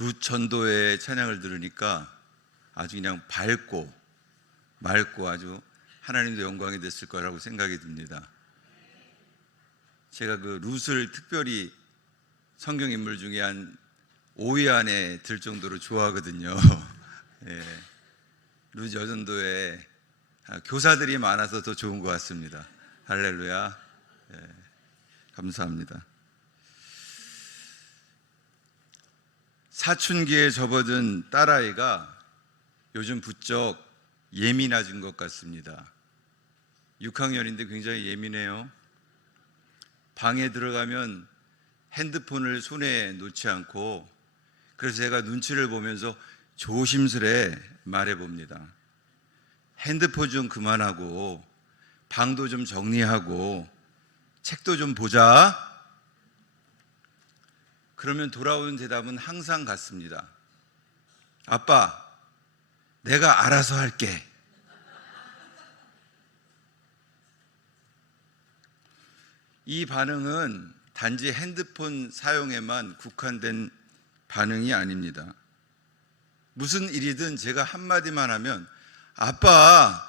룻 전도의 찬양을 들으니까 아주 그냥 밝고 맑고 아주 하나님도 영광이 됐을 거라고 생각이 듭니다. 제가 그 룻을 특별히 성경 인물 중에 한 5위 안에 들 정도로 좋아하거든요. 예. 룻 여전도에 교사들이 많아서 더 좋은 것 같습니다. 할렐루야. 예. 감사합니다. 사춘기에 접어든 딸아이가 요즘 부쩍 예민해진 것 같습니다. 6학년인데 굉장히 예민해요. 방에 들어가면 핸드폰을 손에 놓지 않고, 그래서 제가 눈치를 보면서 조심스레 말해봅니다. 핸드폰 좀 그만하고 방도 좀 정리하고 책도 좀 보자. 그러면 돌아오는 대답은 항상 같습니다. 아빠, 내가 알아서 할게. 이 반응은 단지 핸드폰 사용에만 국한된 반응이 아닙니다. 무슨 일이든 제가 한마디만 하면 아빠,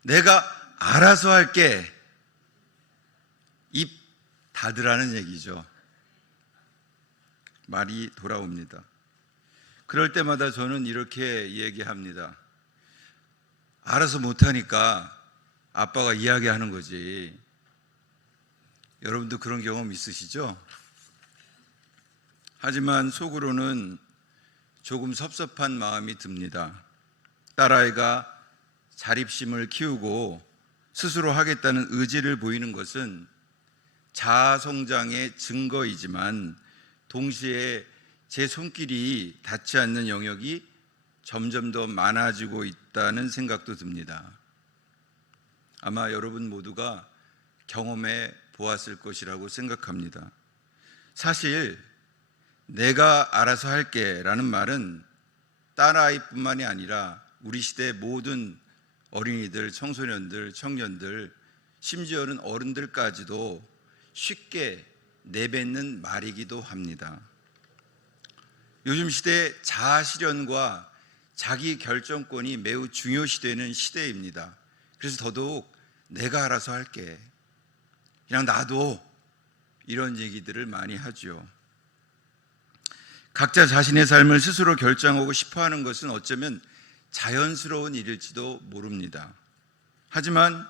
내가 알아서 할게. 입 닫으라는 얘기죠. 말이 돌아옵니다. 그럴 때마다 저는 이렇게 얘기합니다. 알아서 못하니까 아빠가 이야기하는 거지. 여러분도 그런 경험 있으시죠? 하지만 속으로는 조금 섭섭한 마음이 듭니다. 딸아이가 자립심을 키우고 스스로 하겠다는 의지를 보이는 것은 자아 성장의 증거이지만 동시에 제 손길이 닿지 않는 영역이 점점 더 많아지고 있다는 생각도 듭니다. 아마 여러분 모두가 경험해 보았을 것이라고 생각합니다. 사실 내가 알아서 할게 라는 말은 딸아이뿐만이 아니라 우리 시대의 모든 어린이들, 청소년들, 청년들, 심지어는 어른들까지도 쉽게 내뱉는 말이기도 합니다. 요즘 시대의 자아 실현과 자기 결정권이 매우 중요시되는 시대입니다. 그래서 더더욱 내가 알아서 할게, 그냥 놔둬, 이런 얘기들을 많이 하죠. 각자 자신의 삶을 스스로 결정하고 싶어하는 것은 어쩌면 자연스러운 일일지도 모릅니다. 하지만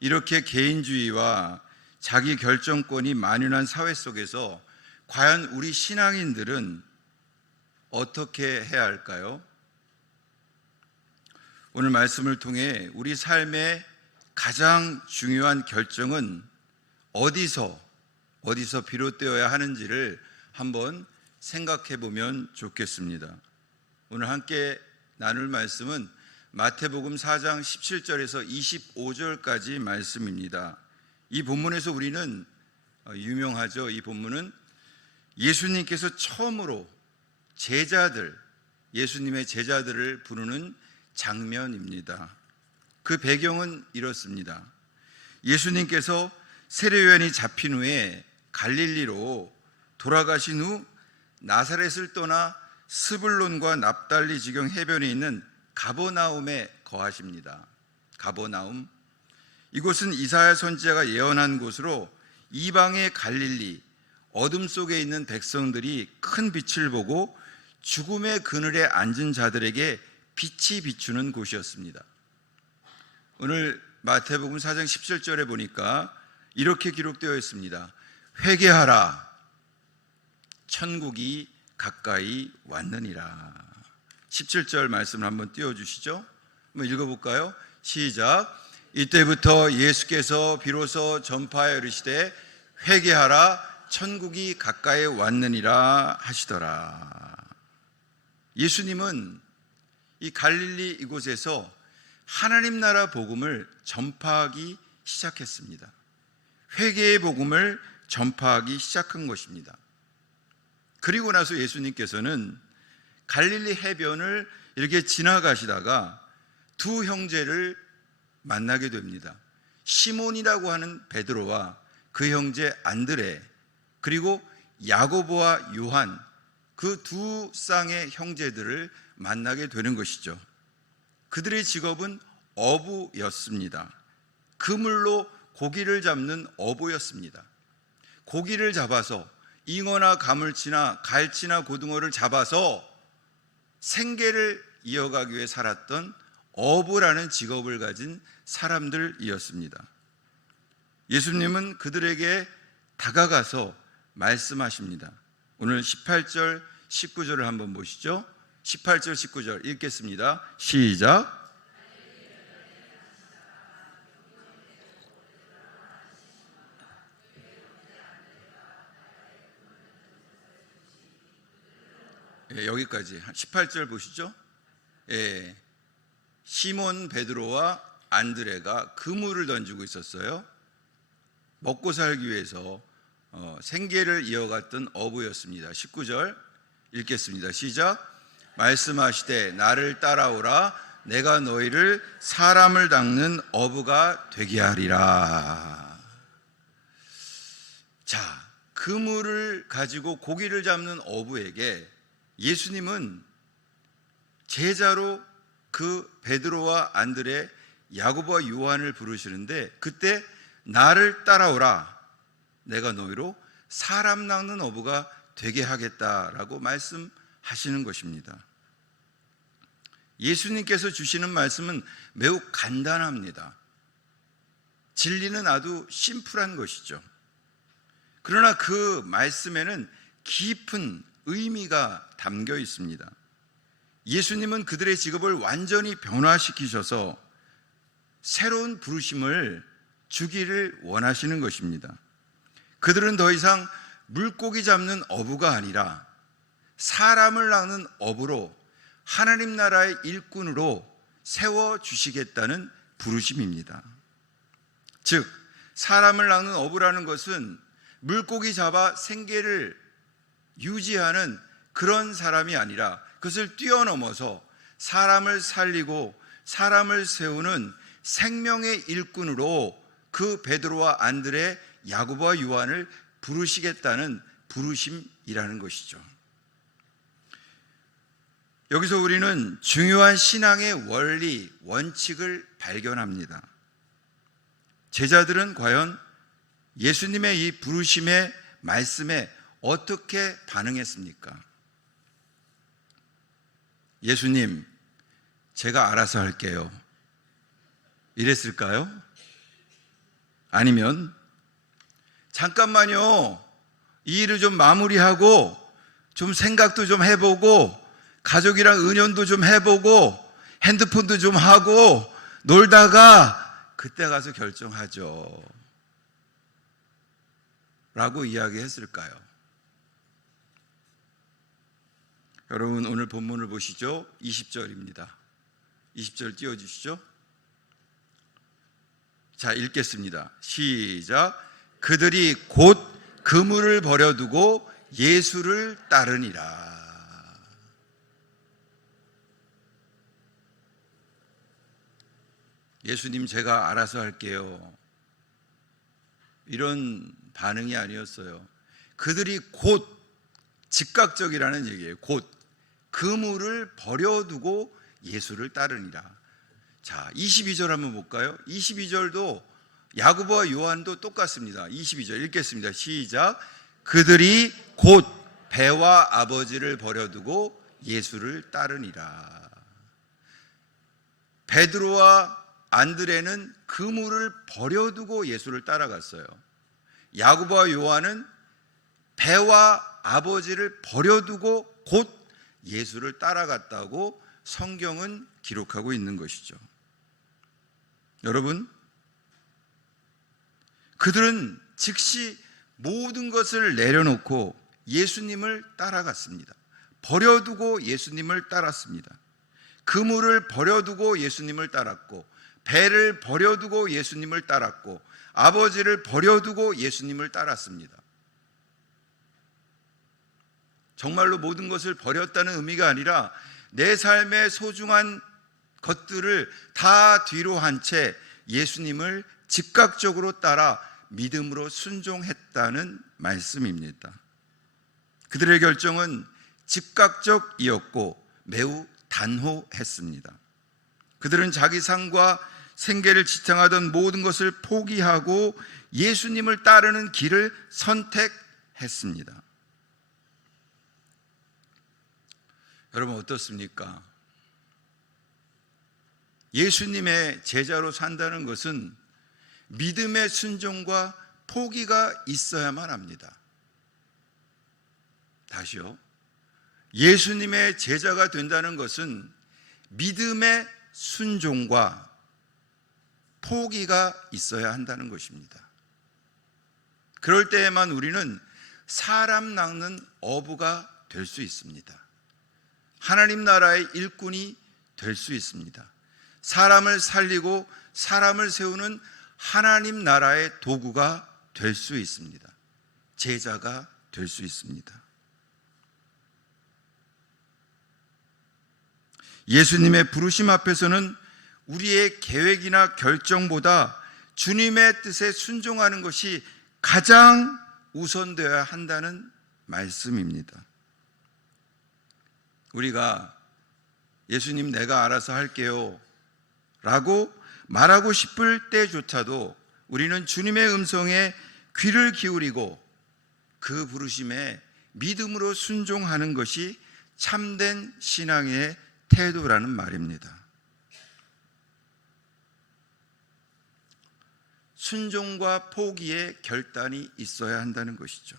이렇게 개인주의와 자기 결정권이 만연한 사회 속에서 과연 우리 신앙인들은 어떻게 해야 할까요? 오늘 말씀을 통해 우리 삶의 가장 중요한 결정은 어디서 비롯되어야 하는지를 한번 생각해 보면 좋겠습니다. 오늘 함께 나눌 말씀은 마태복음 4장 17절에서 25절까지 말씀입니다. 이 본문에서 우리는 유명하죠. 이 본문은 예수님께서 처음으로 예수님의 제자들을 부르는 장면입니다. 그 배경은 이렇습니다. 예수님께서 세례요한이 잡힌 후에 갈릴리로 돌아가신 후 나사렛을 떠나 스불론과 납달리 지경 해변에 있는 가버나움에 거하십니다. 가버나움, 이곳은 이사야 선지자가 예언한 곳으로 이방의 갈릴리, 어둠 속에 있는 백성들이 큰 빛을 보고 죽음의 그늘에 앉은 자들에게 빛이 비추는 곳이었습니다. 오늘 마태복음 4장 17절에 보니까 이렇게 기록되어 있습니다. 회개하라, 천국이 가까이 왔느니라. 17절 말씀을 한번 띄워주시죠. 한번 읽어볼까요? 시작. 이때부터 예수께서 비로소 전파하여 이르시되 회개하라, 천국이 가까이 왔느니라 하시더라. 예수님은 이 갈릴리 이곳에서 하나님 나라 복음을 전파하기 시작했습니다. 회개의 복음을 전파하기 시작한 것입니다. 그리고 나서 예수님께서는 갈릴리 해변을 이렇게 지나가시다가 두 형제를 만나게 됩니다. 시몬이라고 하는 베드로와 그 형제 안드레, 그리고 야고보와 요한, 그 두 쌍의 형제들을 만나게 되는 것이죠. 그들의 직업은 어부였습니다. 그물로 고기를 잡는 어부였습니다. 고기를 잡아서 잉어나 가물치나 갈치나 고등어를 잡아서 생계를 이어가기 위해 살았던 어부라는 직업을 가진 사람들이었습니다. 예수님은 그들에게 다가가서 말씀하십니다. 오늘 18절, 19절을 한번 보시죠. 18절, 19절 읽겠습니다. 시작. 여기까지 18절 보시죠. 시몬 베드로와 안드레가 그물을 던지고 있었어요. 먹고 살기 위해서 생계를 이어갔던 어부였습니다. 19절 읽겠습니다. 시작. 말씀하시되 나를 따라오라. 내가 너희를 사람을 닦는 어부가 되게 하리라. 자, 그물을 가지고 고기를 잡는 어부에게 예수님은 제자로 그 베드로와 안드레, 야고보와 요한을 부르시는데, 그때 나를 따라오라. 내가 너희로 사람 낚는 어부가 되게 하겠다라고 말씀하시는 것입니다. 예수님께서 주시는 말씀은 매우 간단합니다. 진리는 아주 심플한 것이죠. 그러나 그 말씀에는 깊은 의미가 담겨 있습니다. 예수님은 그들의 직업을 완전히 변화시키셔서 새로운 부르심을 주기를 원하시는 것입니다. 그들은 더 이상 물고기 잡는 어부가 아니라 사람을 낚는 어부로 하나님 나라의 일꾼으로 세워주시겠다는 부르심입니다. 즉, 사람을 낚는 어부라는 것은 물고기 잡아 생계를 유지하는 그런 사람이 아니라 그것을 뛰어넘어서 사람을 살리고 사람을 세우는 생명의 일꾼으로 그 베드로와 안드레, 야고보와 요한을 부르시겠다는 부르심이라는 것이죠. 여기서 우리는 중요한 신앙의 원리, 원칙을 발견합니다. 제자들은 과연 예수님의 이 부르심의 말씀에 어떻게 반응했습니까? 예수님, 제가 알아서 할게요. 이랬을까요? 아니면 잠깐만요, 이 일을 좀 마무리하고 좀 생각도 좀 해보고 가족이랑 은연도 좀 해보고 핸드폰도 좀 하고 놀다가 그때 가서 결정하죠 라고 이야기했을까요? 여러분, 오늘 본문을 보시죠. 20절입니다. 20절 띄워주시죠. 자, 읽겠습니다. 시작. 그들이 곧 그물을 버려두고 예수를 따르니라. 예수님, 제가 알아서 할게요. 이런 반응이 아니었어요. 그들이 곧, 즉각적이라는 얘기예요. 곧 그물을 버려두고 예수를 따르니라. 자, 22절 한번 볼까요? 22절도 야고보와 요한도 똑같습니다. 22절 읽겠습니다. 시작. 그들이 곧 배와 아버지를 버려두고 예수를 따르니라. 베드로와 안드레는 그물을 버려두고 예수를 따라갔어요. 야고보와 요한은 배와 아버지를 버려두고 곧 예수를 따라갔다고 성경은 기록하고 있는 것이죠. 여러분, 그들은 즉시 모든 것을 내려놓고 예수님을 따라갔습니다. 버려두고 예수님을 따랐습니다. 그물을 버려두고 예수님을 따랐고, 배를 버려두고 예수님을 따랐고, 아버지를 버려두고 예수님을 따랐습니다. 정말로 모든 것을 버렸다는 의미가 아니라 내 삶의 소중한 것들을 다 뒤로 한 채 예수님을 즉각적으로 따라 믿음으로 순종했다는 말씀입니다. 그들의 결정은 즉각적이었고 매우 단호했습니다. 그들은 자기 상과 생계를 지탱하던 모든 것을 포기하고 예수님을 따르는 길을 선택했습니다. 여러분 어떻습니까? 예수님의 제자로 산다는 것은 믿음의 순종과 포기가 있어야만 합니다. 다시요. 예수님의 제자가 된다는 것은 믿음의 순종과 포기가 있어야 한다는 것입니다. 그럴 때에만 우리는 사람 낚는 어부가 될 수 있습니다. 하나님 나라의 일꾼이 될 수 있습니다. 사람을 살리고 사람을 세우는 하나님 나라의 도구가 될 수 있습니다. 제자가 될 수 있습니다. 예수님의 부르심 앞에서는 우리의 계획이나 결정보다 주님의 뜻에 순종하는 것이 가장 우선되어야 한다는 말씀입니다. 우리가 예수님 내가 알아서 할게요 라고 말하고 싶을 때조차도 우리는 주님의 음성에 귀를 기울이고 그 부르심에 믿음으로 순종하는 것이 참된 신앙의 태도라는 말입니다. 순종과 포기의 결단이 있어야 한다는 것이죠.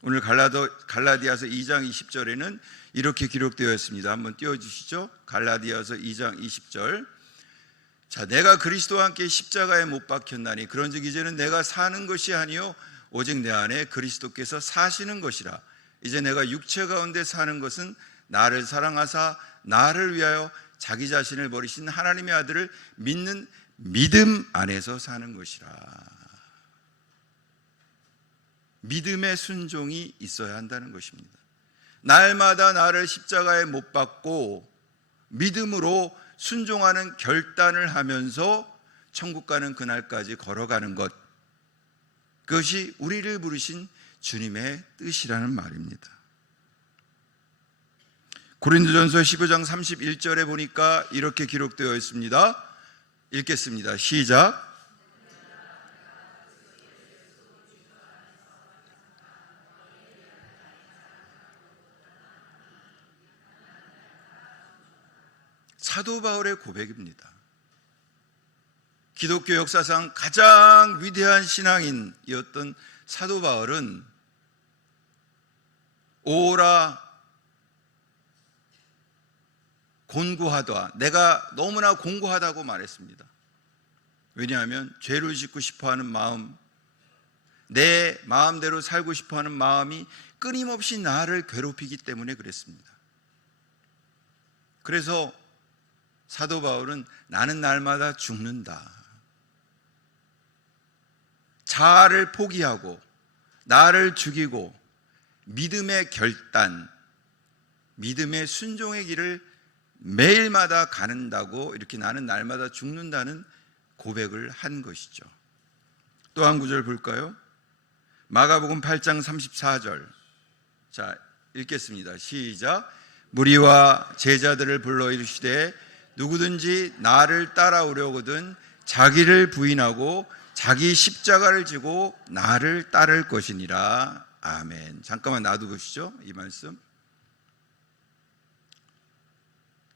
오늘 갈라디아서 2장 20절에는 이렇게 기록되어 있습니다. 한번 띄워주시죠. 갈라디아서 2장 20절. 자, 내가 그리스도와 함께 십자가에 못 박혔나니 그런즉 이제는 내가 사는 것이 아니요 오직 내 안에 그리스도께서 사시는 것이라. 이제 내가 육체 가운데 사는 것은 나를 사랑하사 나를 위하여 자기 자신을 버리신 하나님의 아들을 믿는 믿음 안에서 사는 것이라. 믿음의 순종이 있어야 한다는 것입니다. 날마다 나를 십자가에 못 박고 믿음으로 순종하는 결단을 하면서 천국 가는 그날까지 걸어가는 것, 그것이 우리를 부르신 주님의 뜻이라는 말입니다. 고린도전서 15장 31절에 보니까 이렇게 기록되어 있습니다. 읽겠습니다. 시작. 사도 바울의 고백입니다. 기독교 역사상 가장 위대한 신앙인이었던 사도 바울은 오라 곤고하다, 내가 너무나 공고하다고 말했습니다. 왜냐하면 죄를 짓고 싶어하는 마음, 내 마음대로 살고 싶어하는 마음이 끊임없이 나를 괴롭히기 때문에 그랬습니다. 그래서 사도 바울은 나는 날마다 죽는다, 자아를 포기하고 나를 죽이고 믿음의 결단, 믿음의 순종의 길을 매일마다 가는다고, 이렇게 나는 날마다 죽는다는 고백을 한 것이죠. 또 한 구절 볼까요? 마가복음 8장 34절. 자, 읽겠습니다. 시작. 무리와 제자들을 불러 이르시되 누구든지 나를 따라오려거든 자기를 부인하고 자기 십자가를 지고 나를 따를 것이니라. 아멘. 잠깐만 놔두시죠, 이 말씀.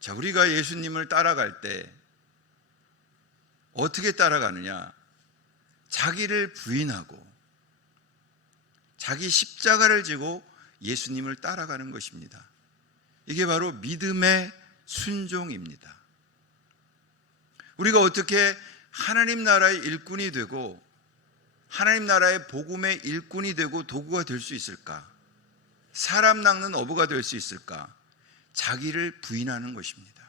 자, 우리가 예수님을 따라갈 때 어떻게 따라가느냐? 자기를 부인하고 자기 십자가를 지고 예수님을 따라가는 것입니다. 이게 바로 믿음의 순종입니다. 우리가 어떻게 하나님 나라의 일꾼이 되고 하나님 나라의 복음의 일꾼이 되고 도구가 될 수 있을까? 사람 낚는 어부가 될 수 있을까? 자기를 부인하는 것입니다.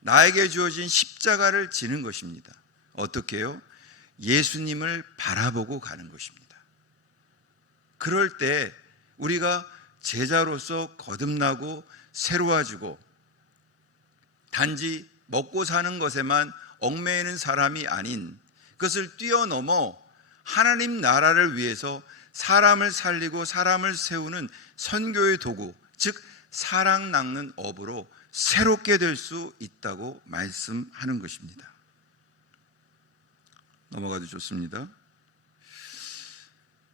나에게 주어진 십자가를 지는 것입니다. 어떻게 해요? 예수님을 바라보고 가는 것입니다. 그럴 때 우리가 제자로서 거듭나고 새로워지고 단지 먹고 사는 것에만 얽매이는 사람이 아닌, 그것을 뛰어넘어 하나님 나라를 위해서 사람을 살리고 사람을 세우는 선교의 도구, 즉 사랑 낚는 업으로 새롭게 될 수 있다고 말씀하는 것입니다. 넘어가도 좋습니다.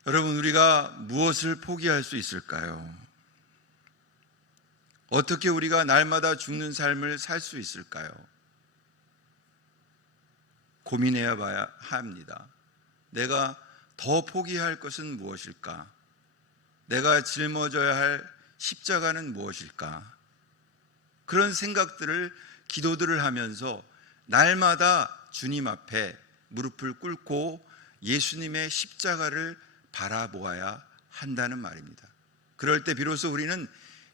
여러분, 우리가 무엇을 포기할 수 있을까요? 어떻게 우리가 날마다 죽는 삶을 살 수 있을까요? 고민해야 봐야 합니다. 내가 더 포기할 것은 무엇일까? 내가 짊어져야 할 십자가는 무엇일까? 그런 생각들을, 기도들을 하면서 날마다 주님 앞에 무릎을 꿇고 예수님의 십자가를 바라보아야 한다는 말입니다. 그럴 때 비로소 우리는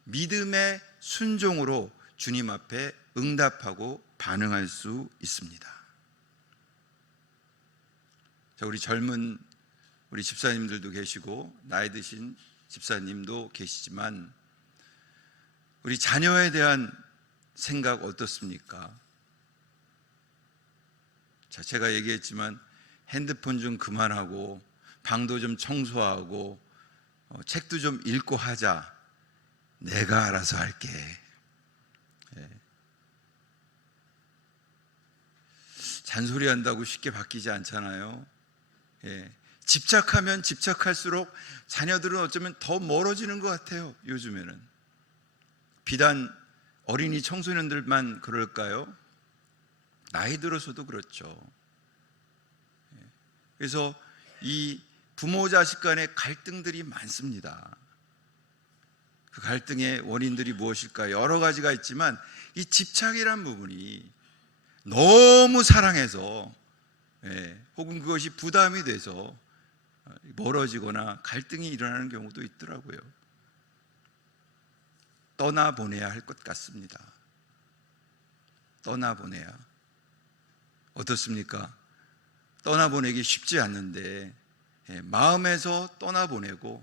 믿음의 순종으로 주님 앞에 응답하고 반응할 수 있습니다. 자, 우리 젊은 우리 집사님들도 계시고 나이 드신 집사님도 계시지만 우리 자녀에 대한 생각 어떻습니까? 자, 제가 얘기했지만 핸드폰 좀 그만하고 방도 좀 청소하고 책도 좀 읽고 하자. 내가 알아서 할게. 잔소리 한다고 쉽게 바뀌지 않잖아요. 집착하면 집착할수록 자녀들은 어쩌면 더 멀어지는 것 같아요. 요즘에는 비단 어린이 청소년들만 그럴까요? 나이 들어서도 그렇죠. 그래서 이 부모 자식 간의 갈등들이 많습니다. 그 갈등의 원인들이 무엇일까? 여러 가지가 있지만 이 집착이란 부분이 너무 사랑해서 혹은 그것이 부담이 돼서 멀어지거나 갈등이 일어나는 경우도 있더라고요. 떠나보내야 할 것 같습니다. 떠나보내야. 어떻습니까? 떠나보내기 쉽지 않는데 마음에서 떠나보내고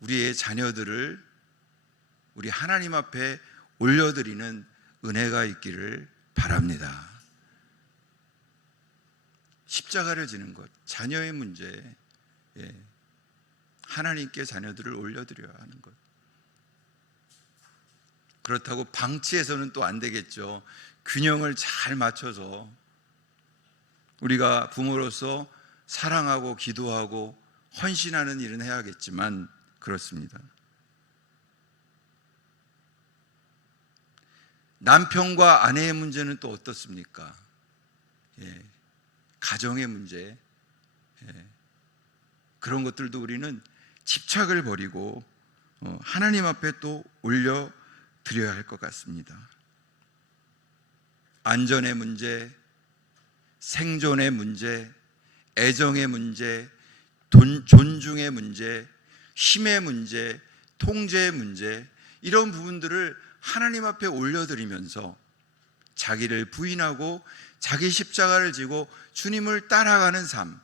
우리의 자녀들을 우리 하나님 앞에 올려드리는 은혜가 있기를 바랍니다. 십자가를 지는 것, 자녀의 문제, 하나님께 자녀들을 올려드려야 하는 것. 그렇다고 방치해서는 또 안 되겠죠. 균형을 잘 맞춰서 우리가 부모로서 사랑하고 기도하고 헌신하는 일은 해야겠지만 그렇습니다. 남편과 아내의 문제는 또 어떻습니까? 가정의 문제, 그런 것들도 우리는 집착을 버리고 하나님 앞에 또 올려드려야 할 것 같습니다. 안전의 문제, 생존의 문제, 애정의 문제, 존중의 문제, 힘의 문제, 통제의 문제, 이런 부분들을 하나님 앞에 올려드리면서 자기를 부인하고 자기 십자가를 지고 주님을 따라가는 삶,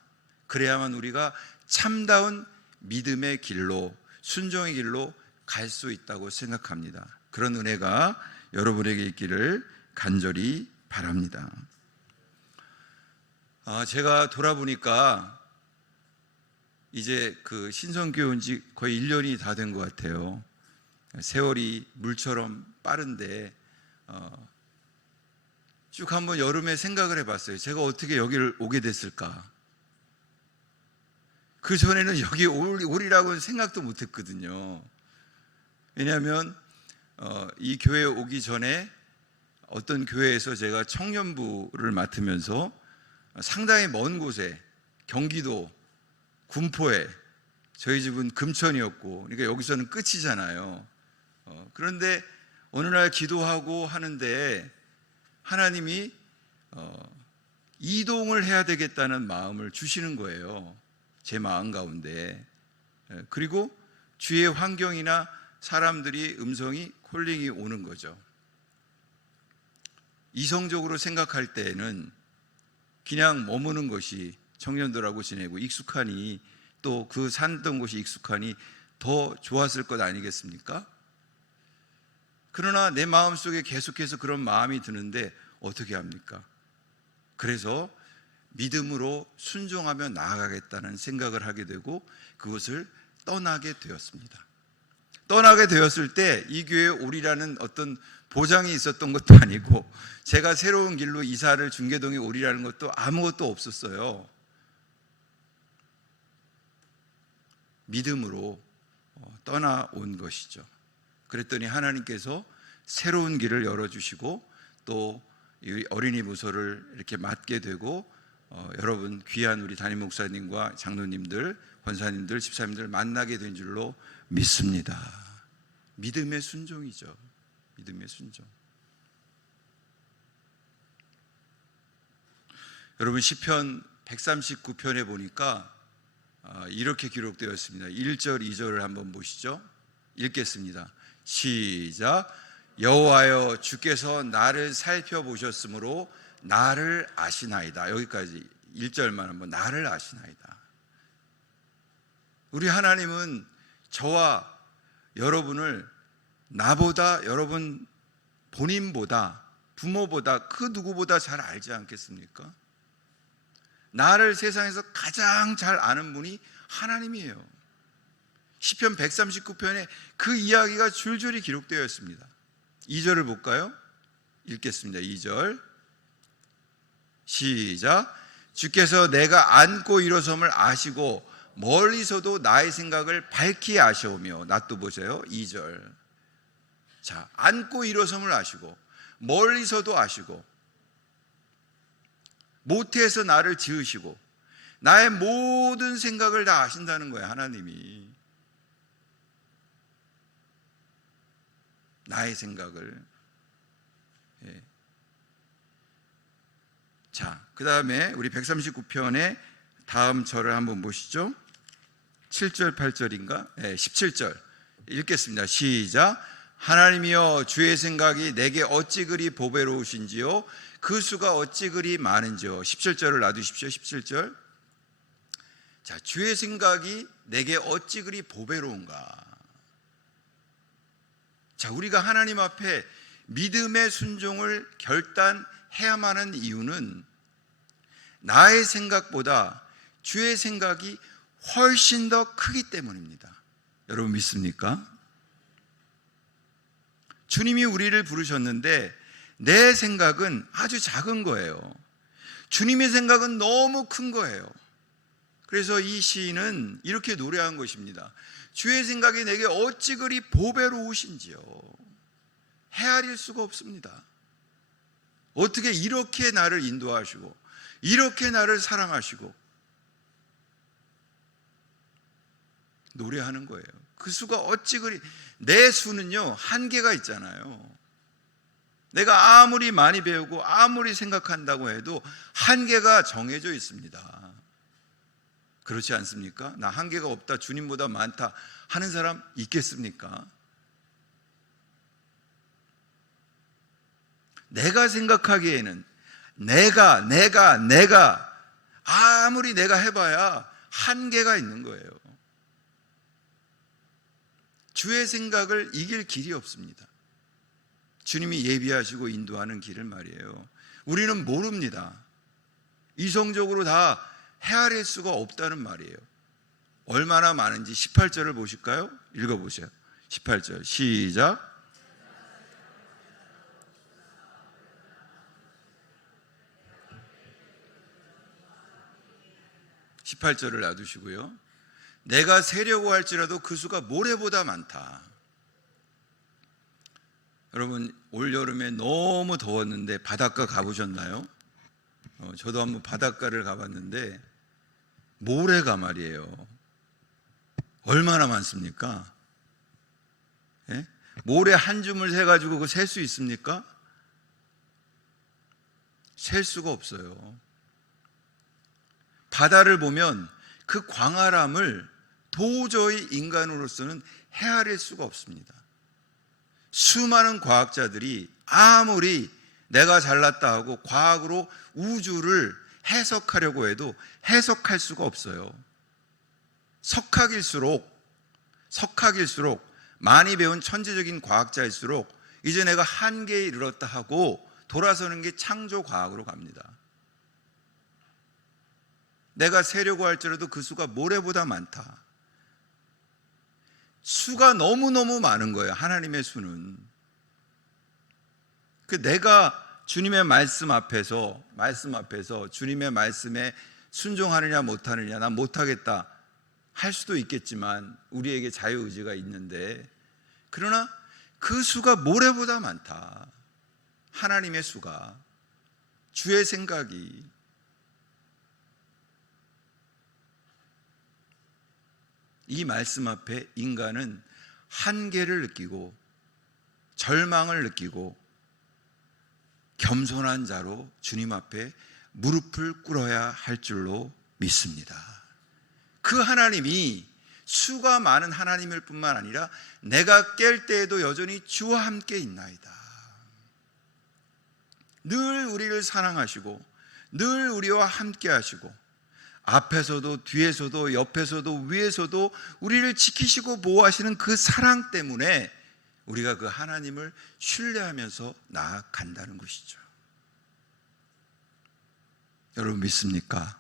그래야만 우리가 참다운 믿음의 길로, 순종의 길로 갈 수 있다고 생각합니다. 그런 은혜가 여러분에게 있기를 간절히 바랍니다. 제가 돌아보니까 이제 그 신선교회 온 지 거의 1년이 다 된 것 같아요. 세월이 물처럼 빠른데 쭉 한번 여름에 생각을 해봤어요. 제가 어떻게 여기를 오게 됐을까? 그 전에는 여기 오리라고는 생각도 못했거든요. 왜냐하면 이 교회에 오기 전에 어떤 교회에서 제가 청년부를 맡으면서 상당히 먼 곳에, 경기도 군포에, 저희 집은 금천이었고, 그러니까 여기서는 끝이잖아요. 그런데 어느 날 기도하고 하는데 하나님이 이동을 해야 되겠다는 마음을 주시는 거예요. 제 마음 가운데. 그리고 주위의 환경이나 사람들이 음성이, 콜링이 오는 거죠. 이성적으로 생각할 때에는 그냥 머무는 것이, 청년들하고 지내고 익숙하니, 또 그 살던 곳이 익숙하니 더 좋았을 것 아니겠습니까? 그러나 내 마음속에 계속해서 그런 마음이 드는데 어떻게 합니까? 그래서 믿음으로 순종하며 나아가겠다는 생각을 하게 되고 그것을 떠나게 되었습니다. 떠나게 되었을 때 이 교회에 오리라는 어떤 보장이 있었던 것도 아니고 제가 새로운 길로 이사를 중계동에 오리라는 것도 아무것도 없었어요. 믿음으로 떠나온 것이죠. 그랬더니 하나님께서 새로운 길을 열어주시고 또 어린이 부서를 이렇게 맡게 되고 여러분 귀한 우리 담임 목사님과 장로님들, 권사님들, 집사님들 만나게 된 줄로 믿습니다. 믿음의 순종이죠. 믿음의 순종. 여러분 시편 139편에 보니까 이렇게 기록되어 있습니다. 1절, 2절을 한번 보시죠. 읽겠습니다. 시작. 여호와여 주께서 나를 살펴보셨으므로 나를 아시나이다. 여기까지 1절만 한번 나를 아시나이다. 우리 하나님은 저와 여러분을 나보다 여러분 본인보다 부모보다 그 누구보다 잘 알지 않겠습니까? 나를 세상에서 가장 잘 아는 분이 하나님이에요. 시편 139편에 그 이야기가 줄줄이 기록되어 있습니다. 2절을 볼까요? 읽겠습니다. 2절 시작. 주께서 내가 앉고 일어섬을 아시고 멀리서도 나의 생각을 밝히 아시오며. 나 또 보세요. 2절. 자, 앉고 일어섬을 아시고 멀리서도 아시고 모태에서 나를 지으시고 나의 모든 생각을 다 아신다는 거예요. 하나님이 나의 생각을. 자, 그 다음에 우리 139편의 다음 절을 한번 보시죠. 7절 8절인가? 17절 읽겠습니다. 시작. 하나님이여 주의 생각이 내게 어찌 그리 보배로우신지요 그 수가 어찌 그리 많은지요. 17절을 놔두십시오. 17절. 자, 주의 생각이 내게 어찌 그리 보배로운가. 자, 우리가 하나님 앞에 믿음의 순종을 결단해야만 하는 이유는 나의 생각보다 주의 생각이 훨씬 더 크기 때문입니다. 여러분 믿습니까? 주님이 우리를 부르셨는데 내 생각은 아주 작은 거예요. 주님의 생각은 너무 큰 거예요. 그래서 이 시인은 이렇게 노래한 것입니다. 주의 생각이 내게 어찌 그리 보배로우신지요. 헤아릴 수가 없습니다. 어떻게 이렇게 나를 인도하시고 이렇게 나를 사랑하시고 노래하는 거예요. 그 수가 어찌 그리, 내 수는요 한계가 있잖아요. 내가 아무리 많이 배우고 아무리 생각한다고 해도 한계가 정해져 있습니다. 그렇지 않습니까? 나 한계가 없다, 주님보다 많다 하는 사람 있겠습니까? 내가 생각하기에는 내가 아무리 내가 해봐야 한계가 있는 거예요. 주의 생각을 이길 길이 없습니다. 주님이 예비하시고 인도하는 길을 말이에요. 우리는 모릅니다. 이성적으로 다 헤아릴 수가 없다는 말이에요. 얼마나 많은지 18절을 보실까요? 읽어보세요. 18절 시작. (18절을) 놔두시고요. 내가 세려고 할지라도 그 수가 모래보다 많다. 여러분 올여름에 너무 더웠는데 바닷가 가보셨나요? 저도 한번 바닷가를 가봤는데 모래가 말이에요. 얼마나 많습니까? 예? 모래 한 줌을 세가지고 그거 셀 수 있습니까? 셀 수가 없어요. 바다를 보면 그 광활함을 도저히 인간으로서는 헤아릴 수가 없습니다. 수많은 과학자들이 아무리 내가 잘났다 하고 과학으로 우주를 해석하려고 해도 해석할 수가 없어요. 석학일수록 많이 배운 천재적인 과학자일수록 이제 내가 한계에 이르렀다 하고 돌아서는 게 창조과학으로 갑니다. 내가 세려고 할지라도 그 수가 모래보다 많다. 수가 너무너무 많은 거예요. 하나님의 수는. 내가 주님의 말씀 앞에서 주님의 말씀에 순종하느냐 못하느냐, 난 못하겠다 할 수도 있겠지만 우리에게 자유의지가 있는데, 그러나 그 수가 모래보다 많다. 하나님의 수가, 주의 생각이. 이 말씀 앞에 인간은 한계를 느끼고 절망을 느끼고 겸손한 자로 주님 앞에 무릎을 꿇어야 할 줄로 믿습니다. 그 하나님이 수가 많은 하나님일 뿐만 아니라 내가 깰 때에도 여전히 주와 함께 있나이다. 늘 우리를 사랑하시고 늘 우리와 함께 하시고 앞에서도 뒤에서도 옆에서도 위에서도 우리를 지키시고 보호하시는 그 사랑 때문에 우리가 그 하나님을 신뢰하면서 나아간다는 것이죠. 여러분 믿습니까?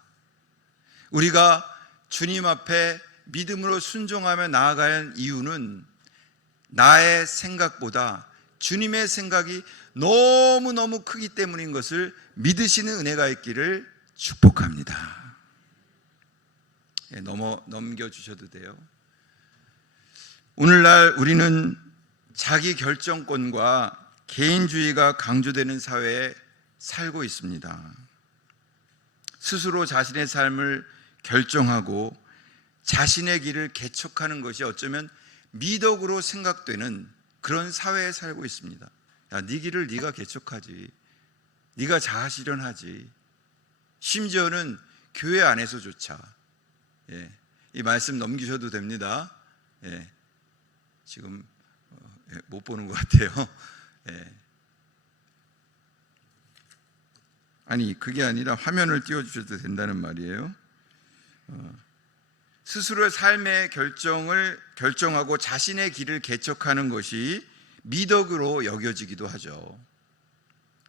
우리가 주님 앞에 믿음으로 순종하며 나아가야 하는 이유는 나의 생각보다 주님의 생각이 너무너무 크기 때문인 것을 믿으시는 은혜가 있기를 축복합니다. 넘겨주셔도 돼요. 오늘날 우리는 자기 결정권과 개인주의가 강조되는 사회에 살고 있습니다. 스스로 자신의 삶을 결정하고 자신의 길을 개척하는 것이 어쩌면 미덕으로 생각되는 그런 사회에 살고 있습니다. 야, 네 길을 네가 개척하지, 네가 자아실현하지. 심지어는 교회 안에서조차, 이 말씀 넘기셔도 됩니다. 지금 못 보는 것 같아요. 아니, 그게 아니라 화면을 띄워주셔도 된다는 말이에요. 스스로의 삶의 결정하고 자신의 길을 개척하는 것이 미덕으로 여겨지기도 하죠.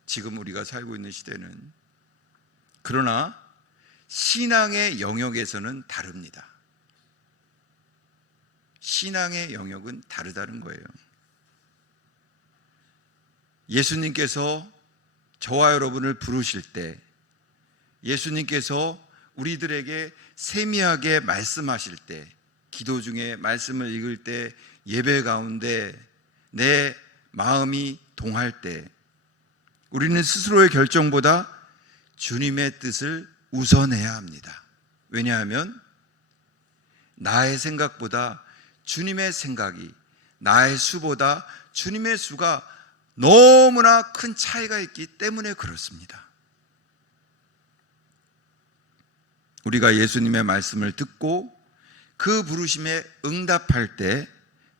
지금 우리가 살고 있는 시대는. 그러나 신앙의 영역에서는 다릅니다. 신앙의 영역은 다르다는 거예요. 예수님께서 저와 여러분을 부르실 때, 예수님께서 우리들에게 세미하게 말씀하실 때, 기도 중에 말씀을 읽을 때, 예배 가운데 내 마음이 동할 때, 우리는 스스로의 결정보다 주님의 뜻을 우선해야 합니다. 왜냐하면 나의 생각보다 주님의 생각이, 나의 수보다 주님의 수가 너무나 큰 차이가 있기 때문에 그렇습니다. 우리가 예수님의 말씀을 듣고 그 부르심에 응답할 때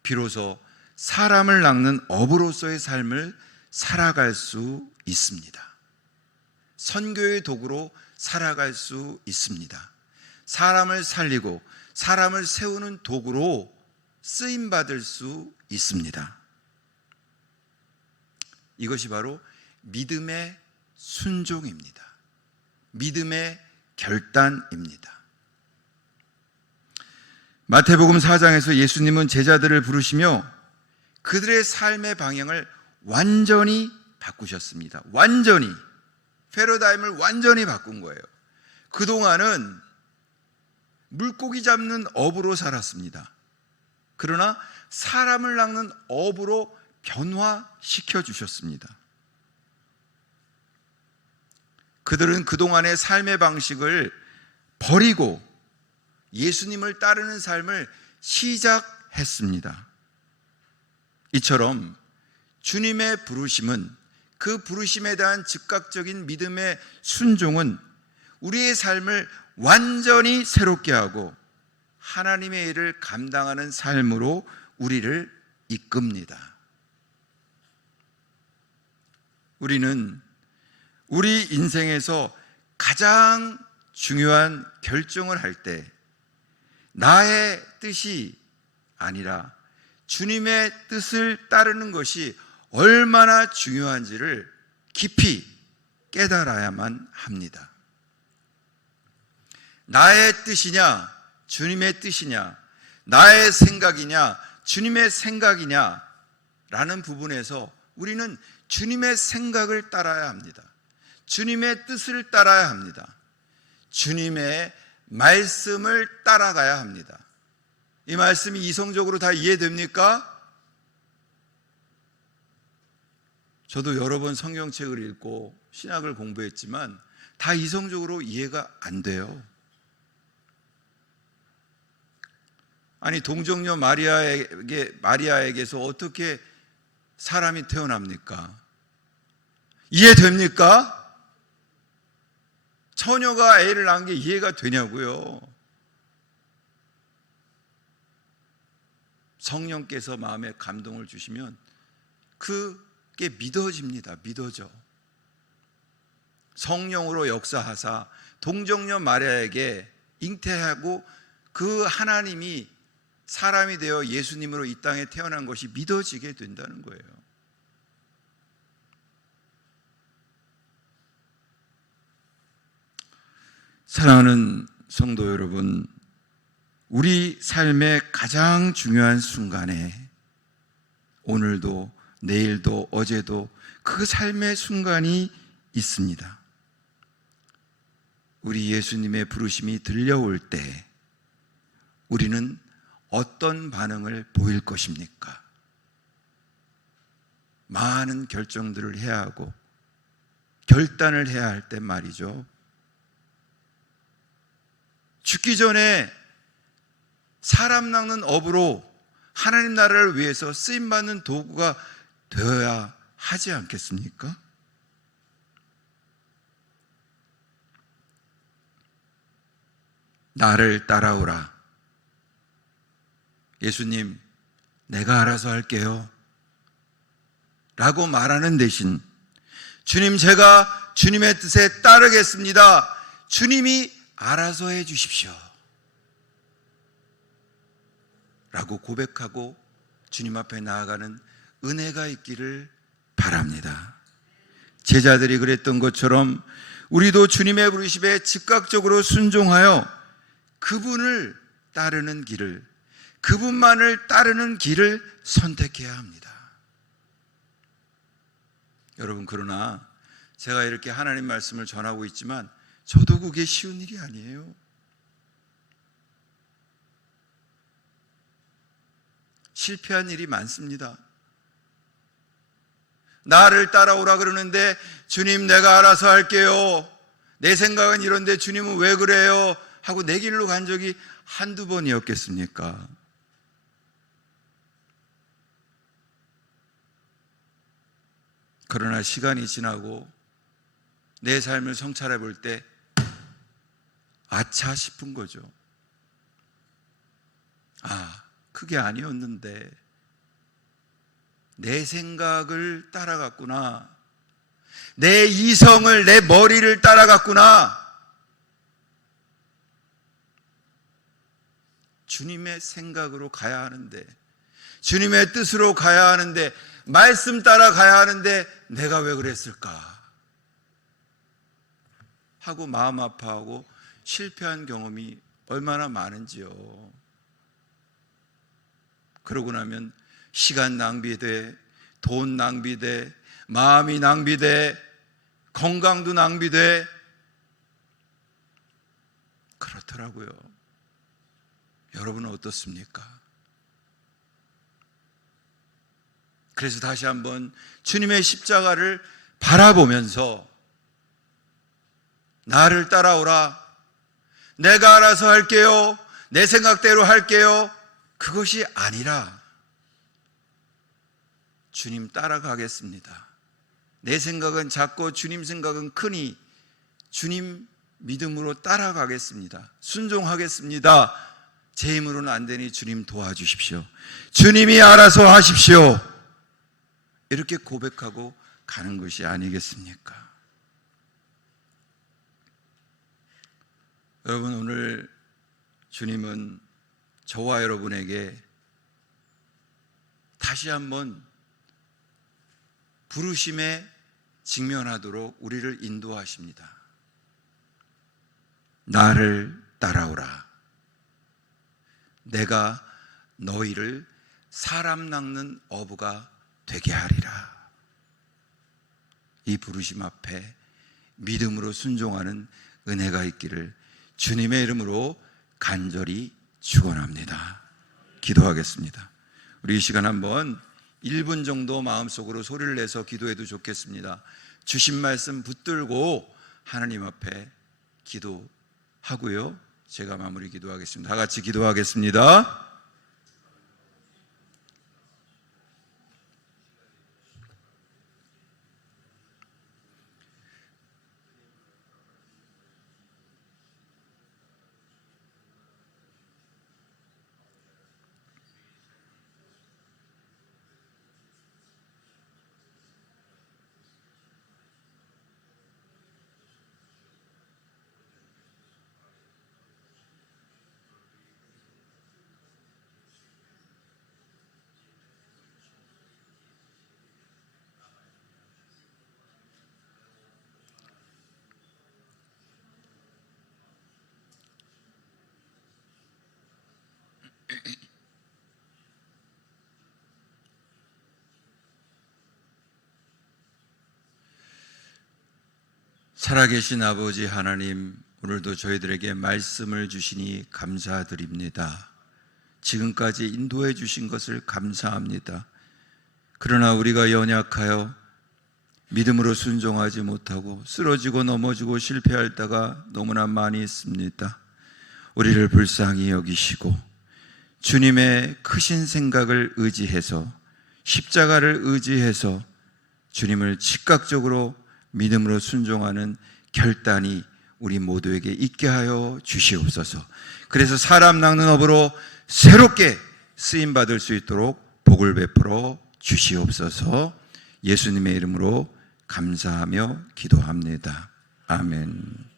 비로소 사람을 낚는 어부로서의 삶을 살아갈 수 있습니다. 선교의 도구로 살아갈 수 있습니다. 사람을 살리고 사람을 세우는 도구로 쓰임받을 수 있습니다. 이것이 바로 믿음의 순종입니다. 믿음의 결단입니다. 마태복음 4장에서 예수님은 제자들을 부르시며 그들의 삶의 방향을 완전히 바꾸셨습니다. 완전히, 패러다임을 완전히 바꾼 거예요. 그동안은 물고기 잡는 어부로 살았습니다. 그러나 사람을 낚는 어부로 변화시켜 주셨습니다. 그들은 그동안의 삶의 방식을 버리고 예수님을 따르는 삶을 시작했습니다. 이처럼 주님의 부르심은, 그 부르심에 대한 즉각적인 믿음의 순종은 우리의 삶을 완전히 새롭게 하고 하나님의 일을 감당하는 삶으로 우리를 이끕니다. 우리는 우리 인생에서 가장 중요한 결정을 할 때 나의 뜻이 아니라 주님의 뜻을 따르는 것이 얼마나 중요한지를 깊이 깨달아야만 합니다. 나의 뜻이냐 주님의 뜻이냐, 나의 생각이냐 주님의 생각이냐 라는 부분에서 우리는 주님의 생각을 따라야 합니다. 주님의 뜻을 따라야 합니다. 주님의 말씀을 따라가야 합니다. 이 말씀이 이성적으로 다 이해됩니까? 저도 여러 번 성경책을 읽고 신학을 공부했지만 다 이성적으로 이해가 안 돼요. 아니, 동정녀 마리아에게서 어떻게 사람이 태어납니까? 이해됩니까? 처녀가 애를 낳은 게 이해가 되냐고요. 성령께서 마음에 감동을 주시면 그게 믿어집니다. 믿어져. 성령으로 역사하사 동정녀 마리아에게 잉태하고 그 하나님이 사람이 되어 예수님으로 이 땅에 태어난 것이 믿어지게 된다는 거예요. 사랑하는 성도 여러분, 우리 삶의 가장 중요한 순간에 오늘도 내일도 어제도 그 삶의 순간이 있습니다. 우리 예수님의 부르심이 들려올 때 우리는 어떤 반응을 보일 것입니까? 많은 결정들을 해야 하고 결단을 해야 할 때 말이죠. 죽기 전에 사람 낚는 업으로 하나님 나라를 위해서 쓰임받는 도구가 되어야 하지 않겠습니까? 나를 따라오라. 예수님, 내가 알아서 할게요 라고 말하는 대신 주님, 제가 주님의 뜻에 따르겠습니다. 주님이 알아서 해 주십시오 라고 고백하고 주님 앞에 나아가는 은혜가 있기를 바랍니다. 제자들이 그랬던 것처럼 우리도 주님의 부르심에 즉각적으로 순종하여 그분을 따르는 길을, 그분만을 따르는 길을 선택해야 합니다. 여러분, 그러나 제가 이렇게 하나님 말씀을 전하고 있지만 저도 그게 쉬운 일이 아니에요. 실패한 일이 많습니다. 나를 따라오라 그러는데 주님, 내가 알아서 할게요, 내 생각은 이런데 주님은 왜 그래요 하고 내 길로 간 적이 한두 번이었겠습니까? 그러나 시간이 지나고 내 삶을 성찰해 볼 때 아차 싶은 거죠. 아, 그게 아니었는데 내 생각을 따라갔구나, 내 이성을, 내 머리를 따라갔구나. 주님의 생각으로 가야 하는데, 주님의 뜻으로 가야 하는데, 말씀 따라 가야 하는데 내가 왜 그랬을까 하고 마음 아파하고 실패한 경험이 얼마나 많은지요. 그러고 나면 시간 낭비돼, 돈 낭비돼, 마음이 낭비돼, 건강도 낭비돼. 그렇더라고요. 여러분은 어떻습니까? 그래서 다시 한번 주님의 십자가를 바라보면서 나를 따라오라, 내가 알아서 할게요, 내 생각대로 할게요, 그것이 아니라 주님 따라가겠습니다. 내 생각은 작고 주님 생각은 크니 주님 믿음으로 따라가겠습니다. 순종하겠습니다. 제 힘으로는 안 되니 주님 도와주십시오. 주님이 알아서 하십시오. 이렇게 고백하고 가는 것이 아니겠습니까? 여러분, 오늘 주님은 저와 여러분에게 다시 한번 부르심에 직면하도록 우리를 인도하십니다. 나를 따라오라. 내가 너희를 사람 낚는 어부가 되게 하리라. 이 부르심 앞에 믿음으로 순종하는 은혜가 있기를 주님의 이름으로 간절히 축원합니다. 기도하겠습니다. 우리 이 시간 한번 1분 정도 마음속으로 소리를 내서 기도해도 좋겠습니다. 주신 말씀 붙들고 하나님 앞에 기도하고요, 제가 마무리 기도하겠습니다. 다 같이 기도하겠습니다. 살아계신 아버지 하나님, 오늘도 저희들에게 말씀을 주시니 감사드립니다. 지금까지 인도해 주신 것을 감사합니다. 그러나 우리가 연약하여 믿음으로 순종하지 못하고 쓰러지고 넘어지고 실패할 때가 너무나 많이 있습니다. 우리를 불쌍히 여기시고 주님의 크신 생각을 의지해서, 십자가를 의지해서 주님을 즉각적으로 믿음으로 순종하는 결단이 우리 모두에게 있게 하여 주시옵소서. 그래서 사람 낚는 업으로 새롭게 쓰임받을 수 있도록 복을 베풀어 주시옵소서. 예수님의 이름으로 감사하며 기도합니다. 아멘.